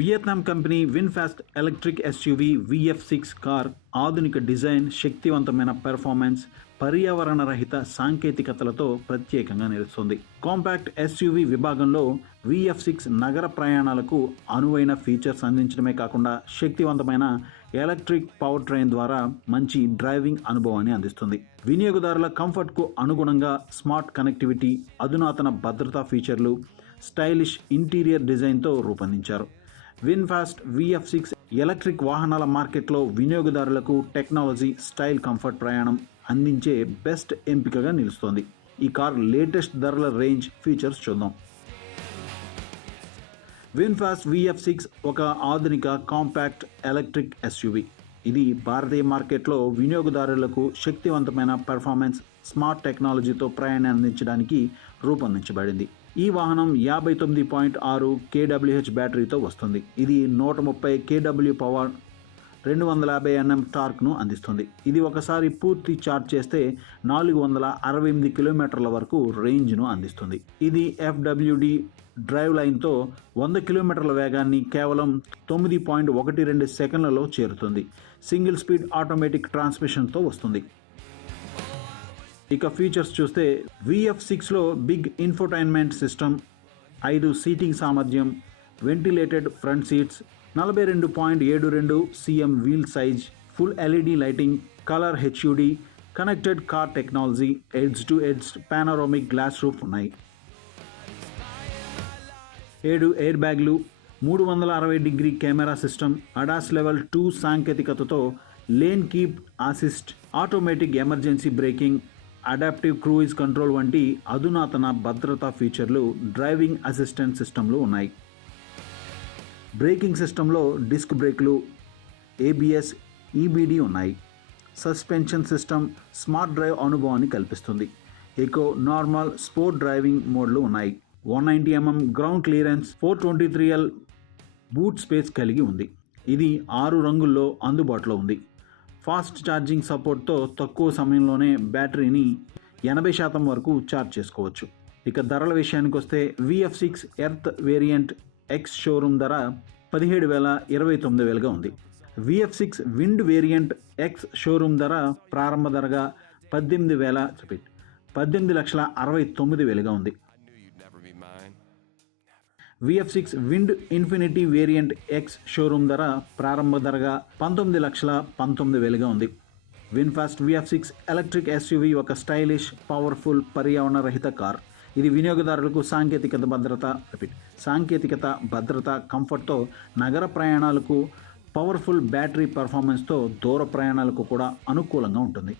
Vietnam company VinFast electric SUV VF6 car ఆధునిక design, శక్తివంతమైన performance, పర్యావరణ రహిత సాంకేతికతలతో ప్రత్యేకంగా నిలుస్తుంది. కాంపాక్ట్ ఎస్యూవీ విభాగంలో VF6 నగర ప్రయాణాలకు అనువైన ఫీచర్స్ అందించడమే కాకుండా శక్తివంతమైన ఎలక్ట్రిక్ పవర్ ట్రైన్ ద్వారా మంచి డ్రైవింగ్ అనుభవాన్ని అందిస్తుంది. వినియోగదారుల కంఫర్ట్కు అనుగుణంగా స్మార్ట్ కనెక్టివిటీ, అధునాతన భద్రతా ఫీచర్లు, స్టైలిష్ ఇంటీరియర్ డిజైన్తో రూపొందించారు. విన్ఫాస్ట్ VF6 ఎలక్ట్రిక్ వాహనాల మార్కెట్లో వినియోగదారులకు టెక్నాలజీ, స్టైల్, కంఫర్ట్ ప్రయాణం అందించే బెస్ట్ ఎంపికగా నిలుస్తోంది. ఈ కార్ లేటెస్ట్ ధరల రేంజ్, ఫీచర్స్ చూద్దాం. విన్ఫాస్ట్ VF6 ఒక ఆధునిక కాంపాక్ట్ ఎలక్ట్రిక్ ఎస్యూవీ. ఇది భారతీయ మార్కెట్లో వినియోగదారులకు శక్తివంతమైన పెర్ఫార్మెన్స్, స్మార్ట్ టెక్నాలజీతో ప్రయాణాన్ని అందించడానికి రూపొందించబడింది. ఈ వాహనం 59.6 kWh బ్యాటరీతో వస్తుంది. ఇది 130 kW పవర్, 250 Nm టార్క్ను అందిస్తుంది. ఇది ఒకసారి పూర్తి ఛార్జ్ చేస్తే 468 కిలోమీటర్ల వరకు రేంజ్ను అందిస్తుంది. ఇది FWD డ్రైవ్ లైన్తో 100 కిలోమీటర్ల వేగాన్ని కేవలం 9.12 సెకండ్లలో చేరుతుంది. సింగిల్ స్పీడ్ ఆటోమేటిక్ ట్రాన్స్మిషన్తో వస్తుంది. ఇక ఫీచర్స్ చూస్తే VF6లో బిగ్ ఇన్ఫోటైన్మెంట్ సిస్టమ్, 5 సీటింగ్ సామర్థ్యం, ventilated front seats, 42.72 cm wheel size, full LED lighting, colour HUD, connected car technology, edge to edge panoramic glass roof ఉన్నాయి. 7 ఎయిర్ బ్యాగ్లు, 360° కెమెరా సిస్టమ్, ADAS లెవెల్ 2 సాంకేతికతతో lane keep assist, automatic emergency braking, adaptive cruise control వంటి అధునాతన భద్రతా ఫీచర్లు driving assistant సిస్టంలో ఉన్నాయి. Breaking సిస్టంలో డిస్క్ బ్రేక్లు, ABS, EBD ఉన్నాయి. సస్పెన్షన్ సిస్టమ్ స్మార్ట్ డ్రైవ్ అనుభవాన్ని కల్పిస్తుంది. ఎకో, నార్మల్, స్పోర్ట్ డ్రైవింగ్ మోడ్లు ఉన్నాయి. 190 mm ground clearance, 423L boot space కలిగి ఉంది. ఇది 6 రంగుల్లో అందుబాటులో ఉంది. ఫాస్ట్ ఛార్జింగ్ సపోర్ట్తో తక్కువ సమయంలోనే బ్యాటరీని 80% వరకు ఛార్జ్ చేసుకోవచ్చు. ఇక ధరల విషయానికి వస్తే VF6 earth variant ex showroom ధర 17,029 ఉంది. VF6 wind variant ex showroom ధర ప్రారంభ ధరగా 18,69,000 ఉంది. VF6 wind infinity variant ex showroom ధర ప్రారంభ ధరగా 19,19,000 ఉంది. విన్ఫాస్ట్ VF6 ఎలక్ట్రిక్ ఎస్యూవీ ఒక స్టైలిష్, పవర్ఫుల్, పర్యావరణ రహిత కార్. ఇది వినియోగదారులకు సాంకేతికత, భద్రత, కంఫర్ట్తో నగర ప్రయాణాలకు, పవర్ఫుల్ బ్యాటరీ పర్ఫార్మెన్స్తో దూర ప్రయాణాలకు కూడా అనుకూలంగా ఉంటుంది.